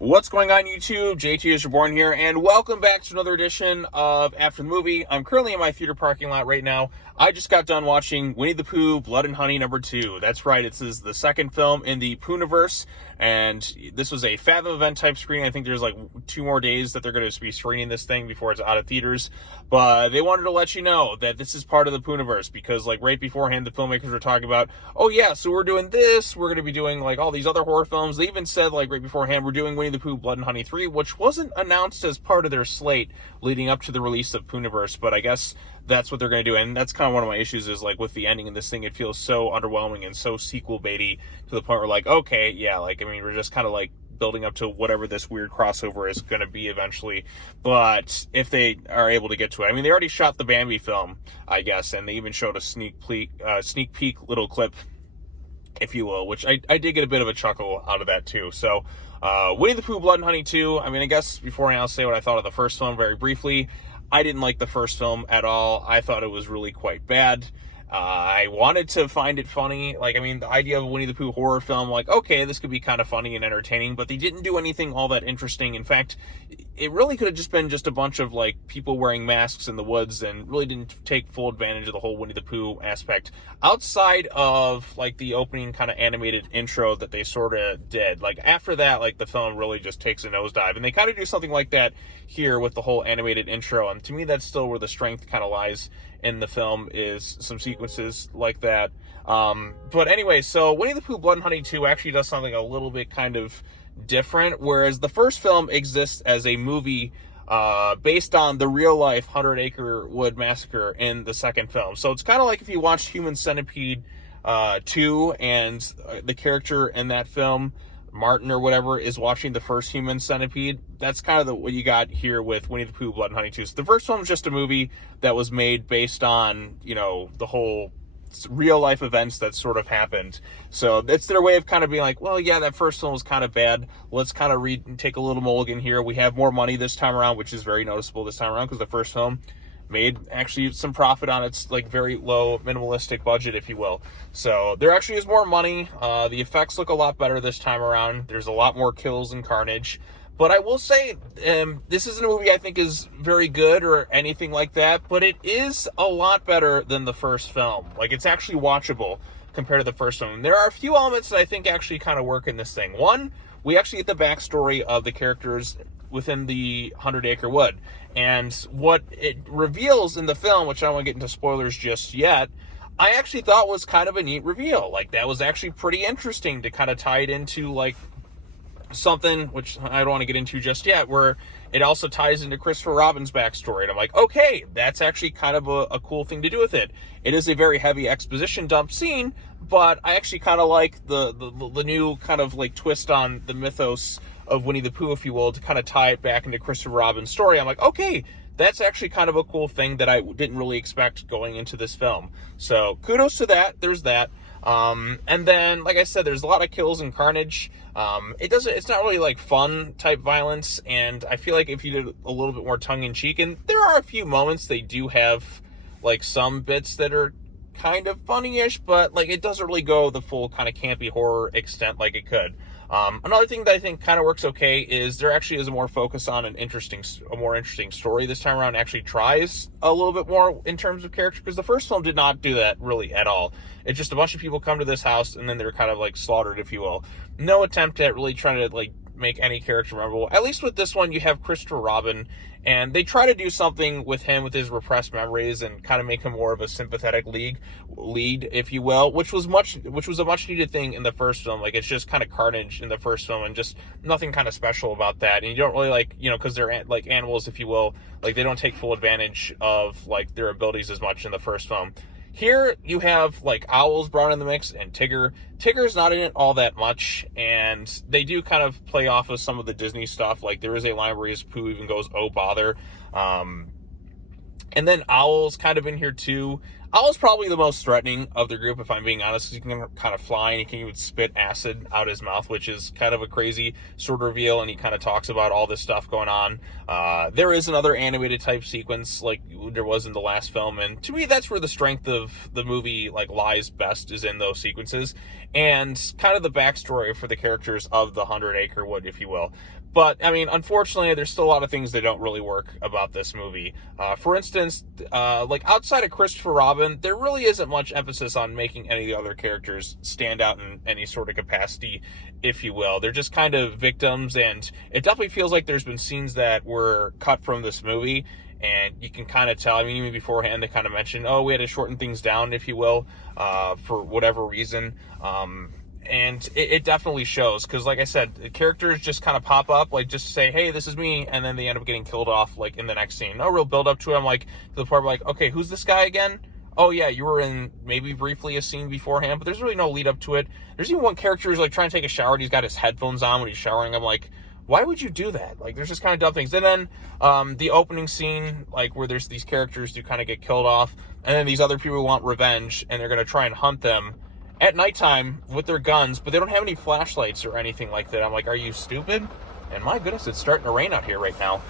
What's going on, YouTube? JT is Reborn here, and welcome back to another edition of After the Movie. I'm currently in my theater parking lot right now. I just got done watching Winnie the Pooh, Blood and Honey #2. That's right, this is the second film in the Poohniverse, and this was a Fathom event type screening. I think there's like 2 more days that they're going to be screening this thing before it's out of theaters, but they wanted to let you know that this is part of the Poohniverse, because like right beforehand, the filmmakers were talking about, oh yeah, so we're doing this, we're going to be doing like all these other horror films. They even said like right beforehand, we're doing Winnie the Pooh, Blood and Honey 3, which wasn't announced as part of their slate leading up to the release of Poohniverse, but I guess that's what they're going to do. And that's kind of one of my issues is like with the ending of this thing, it feels so underwhelming and so sequel baity to the point where like, okay, yeah, like, I mean, we're just kind of like building up to whatever this weird crossover is going to be eventually. But if they are able to get to it, I mean, they already shot the Bambi film, I guess, and they even showed a sneak peek little clip, if you will, which I did get a bit of a chuckle out of that too. So Winnie the Pooh, Blood and Honey 2, I mean, I guess before I'll say what I thought of the first film very briefly. I didn't like the first film at all. I thought it was really quite bad. I wanted to find it funny. Like, I mean, the idea of a Winnie the Pooh horror film, like, okay, this could be kind of funny and entertaining, but they didn't do anything all that interesting. In fact, it really could have just been just a bunch of, like, people wearing masks in the woods and really didn't take full advantage of the whole Winnie the Pooh aspect outside of, like, the opening kind of animated intro that they sort of did. Like, after that, like, the film really just takes a nosedive, and they kind of do something like that here with the whole animated intro, and to me, that's still where the strength kind of lies in the film, is some sequences like that. But anyway, so Winnie the Pooh, Blood and Honey 2 actually does something a little bit kind of different, whereas the first film exists as a movie based on the real-life 100-Acre Wood Massacre in the second film. So it's kind of like if you watched Human Centipede 2, and the character in that film, Martin or whatever, is watching the first Human Centipede. That's kind of what you got here with Winnie the Pooh, Blood and Honey 2. So the first one was just a movie that was made based on, you know, the whole real life events that sort of happened. So it's their way of kind of being like, well, yeah, that first one was kind of bad. Let's kind of take a little mulligan here. We have more money this time around, which is very noticeable this time around because the first film made actually some profit on its like very low minimalistic budget, if you will. So there actually is more money. The effects look a lot better this time around. There's a lot more kills and carnage. But I will say, this isn't a movie I think is very good or anything like that, but it is a lot better than the first film. Like, it's actually watchable compared to the first one. There are a few elements that I think actually kind of work in this thing. One, we actually get the backstory of the characters within the 100-Acre Wood. And what it reveals in the film, which I don't want to get into spoilers just yet, I actually thought was kind of a neat reveal. Like, that was actually pretty interesting to kind of tie it into, like, something, which I don't want to get into just yet, where it also ties into Christopher Robin's backstory. And I'm like, okay, that's actually kind of a cool thing to do with it. It is a very heavy exposition dump scene, but I actually kind of like the new kind of like twist on the mythos of Winnie the Pooh, if you will, to kind of tie it back into Christopher Robin's story. I'm like, okay, that's actually kind of a cool thing that I didn't really expect going into this film. So kudos to that. There's that. And then, like I said, there's a lot of kills and carnage. It's not really like fun type violence. And I feel like if you did a little bit more tongue in cheek, and there are a few moments they do have like some bits that are kind of funny-ish, but like it doesn't really go the full kind of campy horror extent like it could. Another thing that I think kind of works okay is there actually is a more focus on a more interesting story this time around. Actually tries a little bit more in terms of character, because the first film did not do that really at all. It's just a bunch of people come to this house and then they're kind of like slaughtered, if you will. No attempt at really trying to like make any character memorable. At least with this one, you have Christopher Robin, and they try to do something with him, with his repressed memories, and kind of make him more of a sympathetic lead, if you will, which was a much needed thing in the first film. Like, it's just kind of carnage in the first film, and just nothing kind of special about that. And you don't really like, you know, because they're like animals, if you will, like they don't take full advantage of like their abilities as much in the first film. Here you have like owls brought in the mix, and Tigger. Tigger's not in it all that much, and they do kind of play off of some of the Disney stuff. Like there is a line where his Pooh even goes, "Oh bother," and then Owl's kind of in here too. Owl's probably the most threatening of the group, if I'm being honest, because he can kind of fly and he can even spit acid out his mouth, which is kind of a crazy sort of reveal, and he kind of talks about all this stuff going on. There is another animated type sequence like there was in the last film, and to me that's where the strength of the movie like lies best, is in those sequences, and kind of the backstory for the characters of the 100 Acre Wood, if you will. But, I mean, unfortunately, there's still a lot of things that don't really work about this movie. For instance, like, outside of Christopher Robin, there really isn't much emphasis on making any of the other characters stand out in any sort of capacity, if you will. They're just kind of victims, and it definitely feels like there's been scenes that were cut from this movie, and you can kind of tell. I mean, even beforehand, they kind of mentioned, oh, we had to shorten things down, if you will, for whatever reason. And it definitely shows, because like I said, the characters just kind of pop up, like just say, hey, this is me, and then they end up getting killed off like in the next scene. No real build up to them, like to the point where like, okay, who's this guy again? Oh yeah, you were in maybe briefly a scene beforehand, but there's really no lead up to it. There's even one character who's like trying to take a shower and he's got his headphones on when he's showering. I'm like, why would you do that? Like, there's just kind of dumb things. And then the opening scene, like where there's these characters who kind of get killed off, and then these other people want revenge, and they're going to try and hunt them at nighttime with their guns, but they don't have any flashlights or anything like that. I'm like, are you stupid? And my goodness, it's starting to rain out here right now.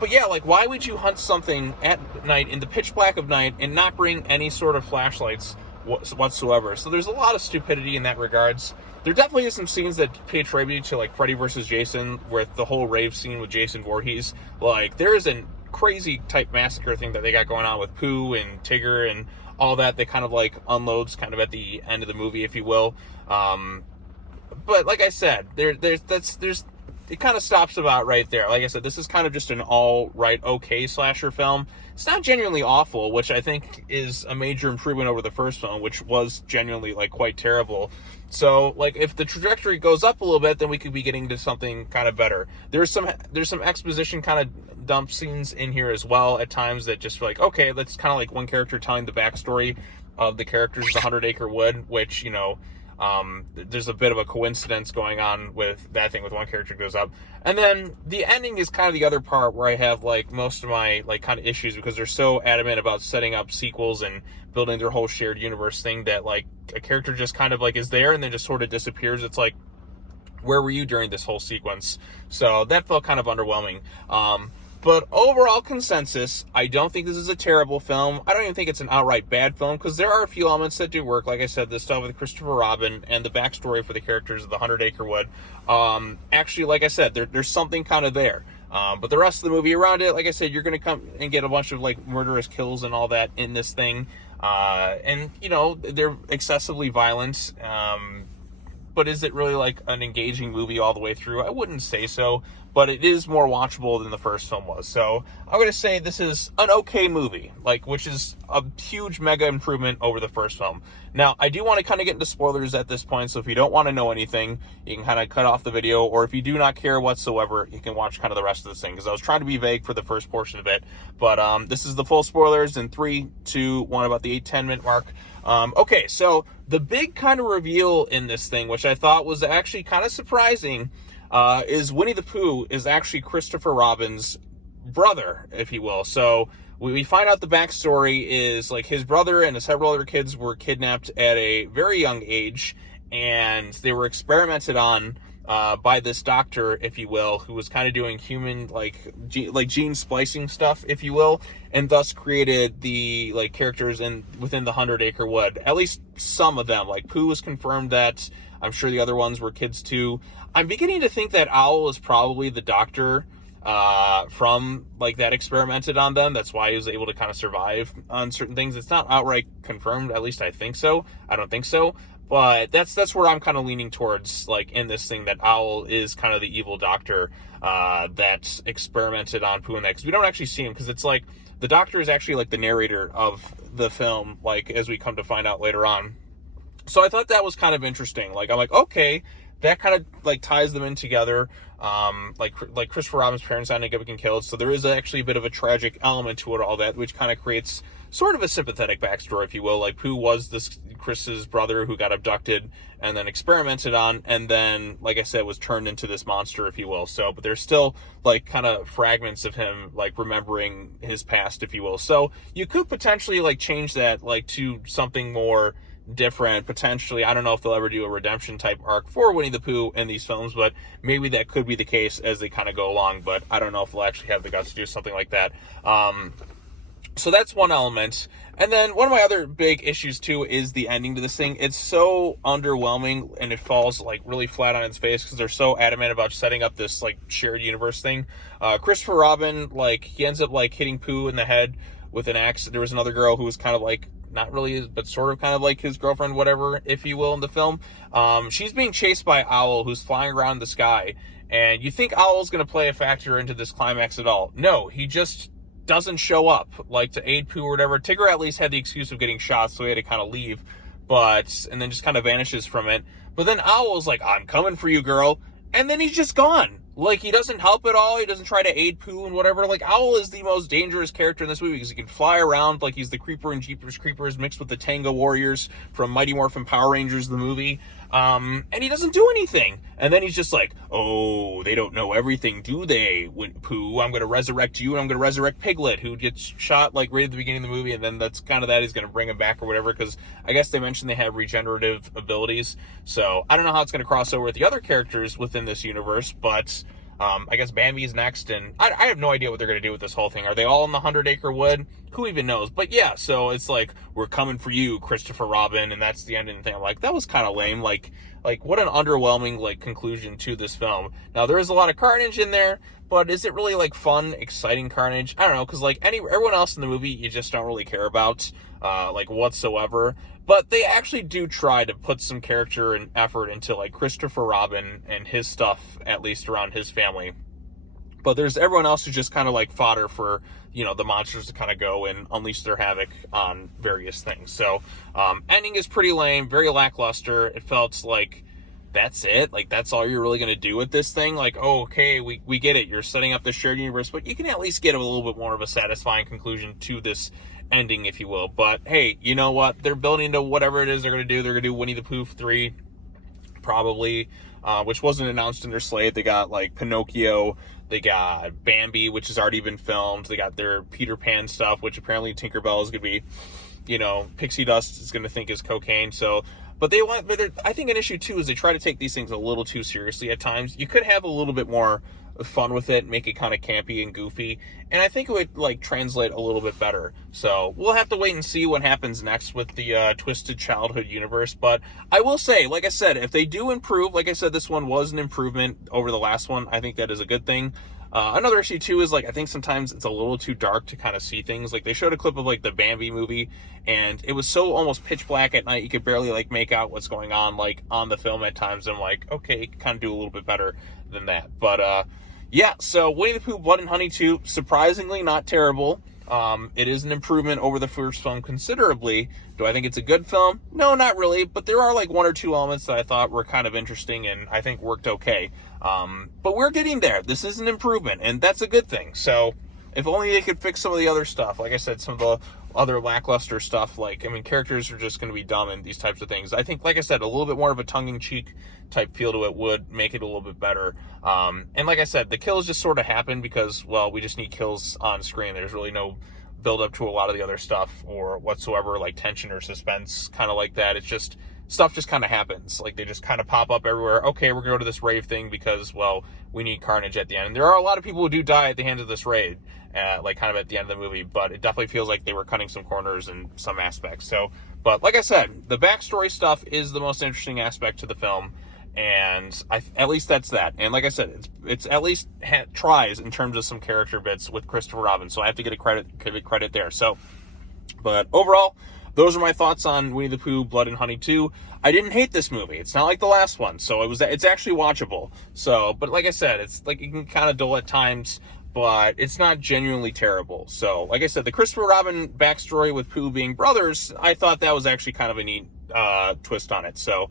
But yeah, like, why would you hunt something at night in the pitch black of night and not bring any sort of flashlights whatsoever? So there's a lot of stupidity in that regards. There definitely is some scenes that pay tribute to like Freddy vs. Jason, with the whole rave scene with Jason Voorhees. Like, there is a crazy type massacre thing that they got going on with Pooh and Tigger and all that kind of like unloads kind of at the end of the movie, if you will. But like I said, it kind of stops about right there. Like I said, this is kind of just an all right, okay slasher film. It's not genuinely awful, which I think is a major improvement over the first film, which was genuinely like quite terrible. So like, if the trajectory goes up a little bit, then we could be getting to something kind of better. There's some exposition kind of dump scenes in here as well at times that just like, okay, that's kind of like one character telling the backstory of the characters of the 100 Acre Wood, which, you know, there's a bit of a coincidence going on with that thing with one character goes up. And then the ending is kind of the other part where I have like most of my like kind of issues, because they're so adamant about setting up sequels and building their whole shared universe thing that like a character just kind of like is there and then just sort of disappears. It's like, where were you during this whole sequence? So that felt kind of underwhelming. But overall consensus, I don't think this is a terrible film. I don't even think it's an outright bad film, because there are a few elements that do work. Like I said, this stuff with Christopher Robin and the backstory for the characters of the 100 Acre Wood. Actually, like I said, there's something kind of there. But the rest of the movie around it, like I said, you're going to come and get a bunch of like murderous kills and all that in this thing. And, you know, they're excessively violent. But is it really like an engaging movie all the way through? I wouldn't say so, but it is more watchable than the first film was. So I'm going to say this is an okay movie, like, which is a huge mega improvement over the first film. Now, I do want to kind of get into spoilers at this point, so if you don't want to know anything, you can kind of cut off the video, or if you do not care whatsoever, you can watch kind of the rest of this thing, because I was trying to be vague for the first portion of it. But this is the full spoilers in 3, 2, 1, about the 8-10 minute mark. Okay, so the big kind of reveal in this thing, which I thought was actually kind of surprising, is Winnie the Pooh is actually Christopher Robin's brother, if you will. So we find out the backstory is like his brother and several other kids were kidnapped at a very young age, and they were experimented on by this doctor, if you will, who was kind of doing human gene splicing stuff, if you will, and thus created the like characters within the 100 Acre Wood. At least some of them. Like Pooh was confirmed that. I'm sure the other ones were kids too. I'm beginning to think that Owl is probably the doctor from like that experimented on them. That's why he was able to kind of survive on certain things. It's not outright confirmed, at least I think so. I don't think so. But that's where I'm kind of leaning towards, like, in this thing, that Owl is kind of the evil doctor that's experimented on Pooh and that. Because we don't actually see him, because it's like the doctor is actually like the narrator of the film, like, as we come to find out later on. So I thought that was kind of interesting. Like, I'm like, okay, that kind of like ties them in together. Like Christopher Robin's parents ended up getting killed, so there is actually a bit of a tragic element to it, all that, which kind of creates sort of a sympathetic backstory, if you will. Like, Pooh was this Chris's brother who got abducted and then experimented on, and then, like I said, was turned into this monster, if you will. So, but there's still like kind of fragments of him like remembering his past, if you will. So you could potentially like change that like to something more different, potentially. I don't know if they'll ever do a redemption type arc for Winnie the Pooh in these films, but maybe that could be the case as they kind of go along. But I don't know if they'll actually have the guts to do something like that. So that's one element. And then one of my other big issues too is the ending to this thing. It's so underwhelming, and it falls like really flat on its face because they're so adamant about setting up this like shared universe thing. Christopher Robin, like, he ends up like hitting Pooh in the head with an axe. There was another girl who was kind of like, not really, but sort of kind of like his girlfriend, whatever, if you will, in the film. She's being chased by Owl, who's flying around the sky. And you think Owl's going to play a factor into this climax at all. No, he just doesn't show up, like, to aid Pooh or whatever. Tigger at least had the excuse of getting shot, so he had to kind of leave, and then just kind of vanishes from it. But then Owl's like, I'm coming for you, girl. And then he's just gone. Like, he doesn't help at all. He doesn't try to aid Pooh and whatever. Like, Owl is the most dangerous character in this movie because he can fly around. Like, he's the Creeper in Jeepers Creepers mixed with the Tango Warriors from Mighty Morphin Power Rangers, the movie. And he doesn't do anything. And then he's just like, oh, they don't know everything, do they? Pooh, I'm going to resurrect you, and I'm going to resurrect Piglet, who gets shot, like, right at the beginning of the movie, and then that's kind of that. He's going to bring him back or whatever, because I guess they mentioned they have regenerative abilities. So I don't know how it's going to cross over with the other characters within this universe, but I guess Bambi's next, and I have no idea what they're going to do with this whole thing. Are they all in the 100-acre wood? Who even knows? But yeah, so it's like, we're coming for you, Christopher Robin, and that's the end of the thing. I'm like, that was kind of lame. Like what an underwhelming, like, conclusion to this film. Now, there is a lot of carnage in there, but is it really, like, fun, exciting carnage? I don't know, because, like, everyone else in the movie, you just don't really care about, like, whatsoever. But they actually do try to put some character and effort into, like, Christopher Robin and his stuff, at least around his family. But there's everyone else who's just kind of like fodder for, you know, the monsters to kind of go and unleash their havoc on various things. So, ending is pretty lame, very lackluster. It felt like, that's it? Like, that's all you're really going to do with this thing? Like, oh, okay, we get it. You're setting up the shared universe, but you can at least get a little bit more of a satisfying conclusion to this ending, if you will. But, hey, you know what? They're building to whatever it is they're going to do. They're going to do Winnie the Pooh 3, probably, which wasn't announced in their slate. They got, like, Pinocchio. They got Bambi, which has already been filmed. They got their Peter Pan stuff, which apparently Tinkerbell is going to be, you know, pixie dust is going to think is cocaine. So, but I think an issue too is they try to take these things a little too seriously at times. You could have a little bit more fun with it, make it kind of campy and goofy, and I think it would, like, translate a little bit better. So we'll have to wait and see what happens next with the Twisted Childhood universe. But I will say, like I said, if they do improve, like I said, this one was an improvement over the last one. I think that is a good thing. Another issue too is, like, I think sometimes it's a little too dark to kind of see things. Like, they showed a clip of, like, the Bambi movie, and it was so almost pitch black at night you could barely, like, make out what's going on, like, on the film at times. I'm like, okay, kind of do a little bit better than that. But yeah, so Winnie the Pooh Blood and Honey 2, surprisingly not terrible. It is an improvement over the first film considerably. Do I think it's a good film? No, not really, but there are, like, one or two elements that I thought were kind of interesting and I think worked okay. But we're getting there. This is an improvement, and that's a good thing. So if only they could fix some of the other stuff. Like I said, some of the other lackluster stuff, like, I mean, characters are just going to be dumb in these types of things. I think, like I said, a little bit more of a tongue-in-cheek type feel to it would make it a little bit better. And like I said, the kills just sort of happen because, well, we just need kills on screen. There's really no build up to a lot of the other stuff or whatsoever, like tension or suspense, kind of like that. It's just, stuff just kind of happens. Like, they just kind of pop up everywhere. Okay, we're going to go to this rave thing because, well, we need carnage at the end. And there are a lot of people who do die at the hands of this raid, like, kind of at the end of the movie, but it definitely feels like they were cutting some corners in some aspects. So, but like I said, the backstory stuff is the most interesting aspect to the film, and at least that's that. And like I said, it's at least tries in terms of some character bits with Christopher Robin, so I have to give credit there. So, but overall, those are my thoughts on Winnie the Pooh Blood and Honey 2. I didn't hate this movie. It's not like the last one, so it's actually watchable. So, but like I said, it's like, it can kind of dull at times, but it's not genuinely terrible. So, like I said, the Christopher Robin backstory with Pooh being brothers, I thought that was actually kind of a neat twist on it. So,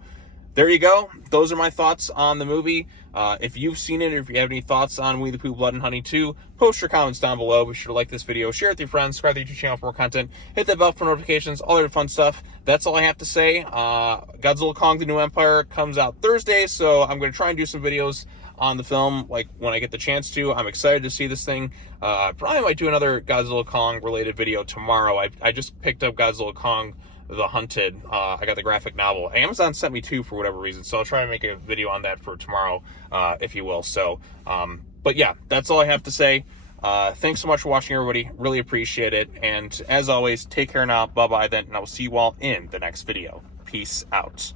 there you go. Those are my thoughts on the movie. If you've seen it, or if you have any thoughts on Winnie the Pooh, Blood and Honey 2, post your comments down below. Be sure to like this video, share it with your friends, subscribe to the YouTube channel for more content, hit that bell for notifications, all that fun stuff. That's all I have to say. Godzilla Kong: The New Empire comes out Thursday, so I'm going to try and do some videos on the film, like when I get the chance to. I'm excited to see this thing. Probably might do another Godzilla Kong related video tomorrow. I just picked up Godzilla Kong The Hunted. I got the graphic novel. Amazon sent me 2 for whatever reason, so I'll try to make a video on that for tomorrow, if you will. So, but yeah, that's all I have to say. Thanks so much for watching, everybody. Really appreciate it. And as always, take care now. Bye-bye then, and I will see you all in the next video. Peace out.